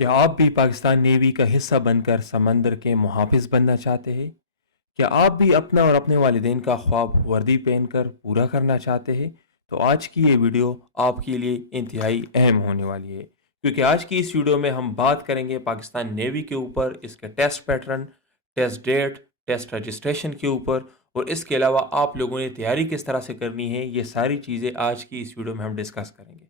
क्या आप भी पाकिस्तान नेवी का हिस्सा बनकर समंदर के मुहाफिज बनना चाहते हैं? क्या आप भी अपना और अपने वालिदैन का ख्वाब वर्दी पहनकर पूरा करना चाहते हैं? तो आज की ये वीडियो आपके लिए इंतहाई अहम होने वाली है, क्योंकि आज की इस वीडियो में हम बात करेंगे पाकिस्तान नेवी के ऊपर, इसके test pattern, test date, test registration के ऊपर, और इसके अलावा आप लोगों ने तैयारी किस तरह से करनी है। ये सारी चीज़ें आज की इस वीडियो में हम डिस्कस करेंगे।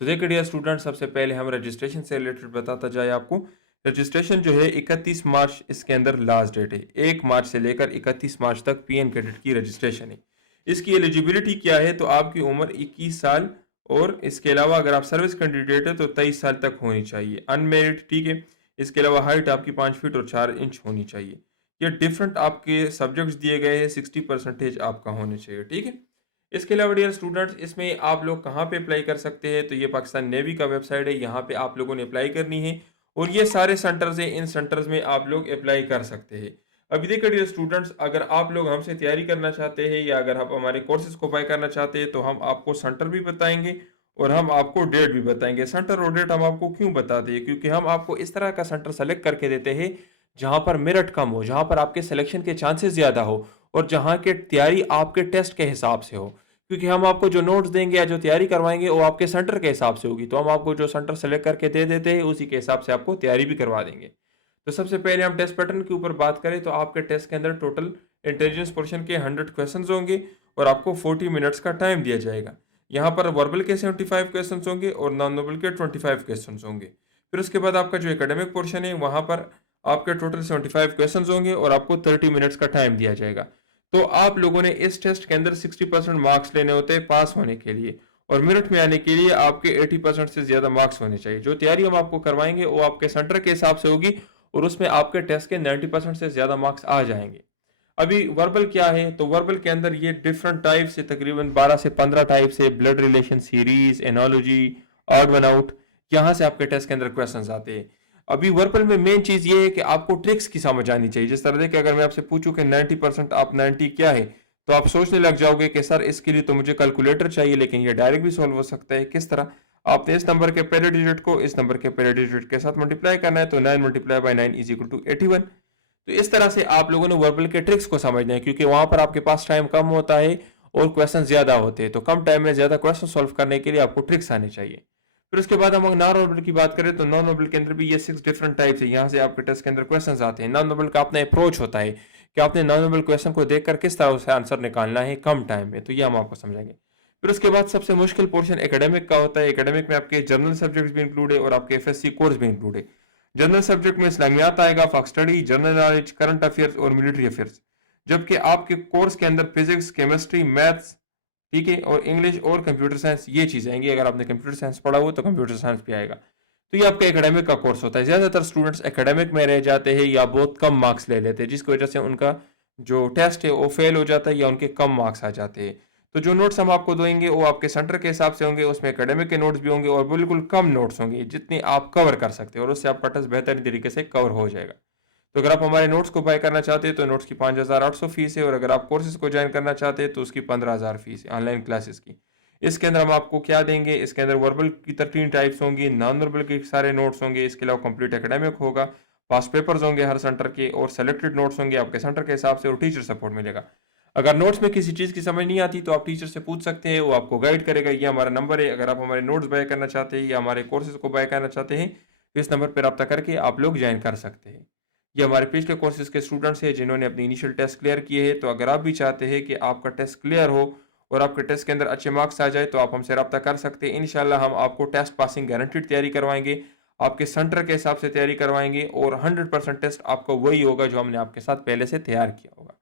तो देखिए डियर स्टूडेंट, सबसे पहले हम रजिस्ट्रेशन से रिलेटेड बताता जाए आपको। रजिस्ट्रेशन जो है 31 मार्च इसके अंदर लास्ट डेट है। 1 मार्च से लेकर 31 मार्च तक पीएन कैडेट की रजिस्ट्रेशन है। इसकी एलिजिबिलिटी क्या है? तो आपकी उम्र 21 साल और इसके अलावा अगर आप सर्विस कैंडिडेट है तो 23 साल तक होनी चाहिए, अनमेरिड, ठीक है। इसके अलावा हाइट आपकी 5 फीट और 4 इंच होनी चाहिए। ये डिफरेंट आपके सब्जेक्ट्स दिए गए हैं, 60% आपका होने चाहिए, ठीक है। इसके अलावा डियर स्टूडेंट्स, इसमें आप लोग कहाँ पे अप्लाई कर सकते हैं? तो ये पाकिस्तान नेवी का वेबसाइट है, यहाँ पे आप लोगों ने अप्लाई करनी है और ये सारे सेंटर्स हैं, इन सेंटर्स में आप लोग अप्लाई कर सकते हैं। अभी देखिए डियर स्टूडेंट्स, अगर आप लोग हमसे तैयारी करना चाहते हैं या अगर आप हमारे कोर्सेज को बाय करना चाहते हैं तो हम आपको सेंटर भी बताएंगे और हम आपको डेट भी बताएंगे। सेंटर और डेट हम आपको क्यों बताते हैं? क्योंकि हम आपको इस तरह का सेंटर सेलेक्ट करके देते हैं जहाँ पर मेरिट कम हो, जहाँ पर आपके सिलेक्शन के चांसेस ज़्यादा हो और जहाँ के तैयारी आपके टेस्ट के हिसाब से हो। क्योंकि हम आपको जो नोट्स देंगे या जो तैयारी करवाएंगे वो आपके सेंटर के हिसाब से होगी, तो हम आपको जो सेंटर सेलेक्ट करके दे देते हैं उसी के हिसाब से आपको तैयारी भी करवा देंगे। तो सबसे पहले हम टेस्ट पैटर्न के ऊपर बात करें तो आपके टेस्ट के अंदर टोटल इंटेलिजेंस पोर्शन के 100 क्वेश्चंस होंगे और आपको 40 मिनट्स का टाइम दिया जाएगा। यहाँ पर वर्बल के 75 क्वेश्चंस होंगे और नॉन वर्बल के 25 क्वेश्चंस होंगे। फिर उसके बाद आपका जो एकेडमिक पोर्शन है वहाँ पर आपके टोटल 75 क्वेश्चंस होंगे और आपको 30 मिनट्स का टाइम दिया जाएगा। तो आप लोगों ने इस टेस्ट के अंदर 60% मार्क्स लेने होते हैं पास होने के लिए, और मेरिट में आने के लिए आपके 80% से ज़्यादा मार्क्स होने चाहिए। जो तैयारी हम आपको करवाएंगे वो आपके सेंटर के हिसाब से होगी और उसमें आपके टेस्ट के 90% से ज़्यादा मार्क्स आ जाएंगे। अभी वर्बल क्या है? तो वर्बल के अंदर ये डिफरेंट टाइप से तकरीबन 12 से 15 टाइप से blood relation series, analogy, odd one out, यहाँ से आपके टेस्ट के अंदर क्वेश्चंस आते हैं। अभी वर्बल में मेन चीज ये है कि आपको ट्रिक्स की समझ आनी चाहिए। जिस तरह देखिए, अगर मैं आपसे पूछूं कि 90% आप 90 क्या है, तो आप सोचने लग जाओगे कि सर इसके लिए तो मुझे कैलकुलेटर चाहिए, लेकिन ये डायरेक्ट भी सॉल्व हो सकता है। किस तरह? आपने इस नंबर के पहले डिजिट को इस नंबर के पहले डिजिट के साथ मल्टीप्लाई करना है, तो 9 multiply by 9 is equal to 81। तो इस तरह से आप लोगों ने वर्बल के ट्रिक्स को समझना है, क्योंकि वहां पर आपके पास टाइम कम होता है और क्वेश्चन ज्यादा होते हैं, तो कम टाइम में ज्यादा क्वेश्चन सॉल्व करने के लिए आपको ट्रिक्स आने चाहिए। फिर उसके बाद हम नॉन नोबल की बात करें तो नॉन नोबल के अंदर भी ये 6 डिफरेंट टाइप्स है। यहाँ से आपके टेस्ट के अंदर क्वेश्चंस आते हैं। नॉन नोबल का अपना अप्रोच होता है कि आपने नॉन नोबल क्वेश्चन को देखकर किस तरह से आंसर निकालना है कम टाइम में, तो ये हम आपको समझाएंगे। फिर उसके बाद सबसे मुश्किल पोर्शन एकेडमिक का होता है। एकेडमिक में आपके जनरल सब्जेक्ट्स भी इंक्लूड है और आपके एफएससी कोर्स भी इंक्लूड है। जनरल सब्जेक्ट में इस्लामियात आएगा, Pak study, general knowledge, current affairs और मिलिट्री अफेयर्स। जबकि आपके कोर्स के अंदर फिजिक्स, केमिस्ट्री, मैथ्स, ठीक है, और इंग्लिश और कंप्यूटर साइंस ये चीज़ आएंगी। अगर आपने कंप्यूटर साइंस पढ़ा हो तो कंप्यूटर साइंस भी आएगा। तो ये आपका एकेडमिक का कोर्स होता है। ज़्यादातर स्टूडेंट्स एकेडमिक में रह जाते हैं या बहुत कम मार्क्स ले लेते हैं, जिसकी वजह से उनका जो टेस्ट है वो फेल हो जाता है या उनके कम मार्क्स आ जाते हैं। तो जो नोट्स हम आपको देंगे वो आपके सेंटर के हिसाब से होंगे, उसमें एकेडमिक के नोट्स भी होंगे और बिल्कुल कम नोट्स होंगे जितने आप कवर कर सकते हो, और उससे आपका टेस्ट बेहतरीन तरीके से कवर हो जाएगा। तो अगर आप हमारे नोट्स को बाय करना चाहते हैं तो नोट्स की 5,800 फीस है, और अगर आप कोर्सेज को ज्वाइन करना चाहते हैं तो उसकी 15,000 फीस है ऑनलाइन क्लासेस की। इसके अंदर हम आपको क्या देंगे? इसके अंदर वर्बल की 13 टाइप्स होंगी, नॉन वर्बल के सारे नोट्स होंगे, इसके अलावा कंप्लीट एकेडमिक होगा, पास पेपर्स होंगे हर सेंटर के और सेलेक्टेड नोट्स होंगे आपके सेंटर के हिसाब से, और टीचर सपोर्ट मिलेगा। अगर नोट्स में किसी चीज़ की समझ नहीं आती तो आप टीचर से पूछ सकते हैं, वो आपको गाइड करेगा। ये हमारा नंबर है। अगर आप हमारे नोट्स बाय करना चाहते हैं या हमारे कोर्सेज को बाय करना चाहते हैं तो इस नंबर पर रब्ता करके आप लोग ज्वाइन कर सकते हैं। ये हमारे पिछले कोर्सेज के स्टूडेंट्स हैं जिन्होंने अपने इनिशियल टेस्ट क्लियर किए हैं। तो अगर आप भी चाहते हैं कि आपका टेस्ट क्लियर हो और आपके टेस्ट के अंदर अच्छे मार्क्स आ जाए तो आप हमसे रब्ता कर सकते हैं। इंशाल्लाह हम आपको टेस्ट पासिंग गारंटीड तैयारी करवाएंगे, आपके सेंटर के हिसाब से तैयारी करवाएंगे और 100% टेस्ट आपका वही होगा जो हमने आपके साथ पहले से तैयार किया होगा।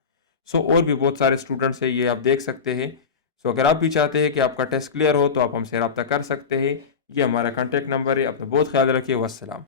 सो और भी बहुत सारे स्टूडेंट्स हैं, ये आप देख सकते हैं। सो अगर आप भी चाहते हैं कि आपका टेस्ट क्लियर हो तो आप हमसे रब्ता कर सकते हैं। ये हमारा कॉन्टैक्ट नंबर है। अपना बहुत ख्याल रखिए। वस्सलाम।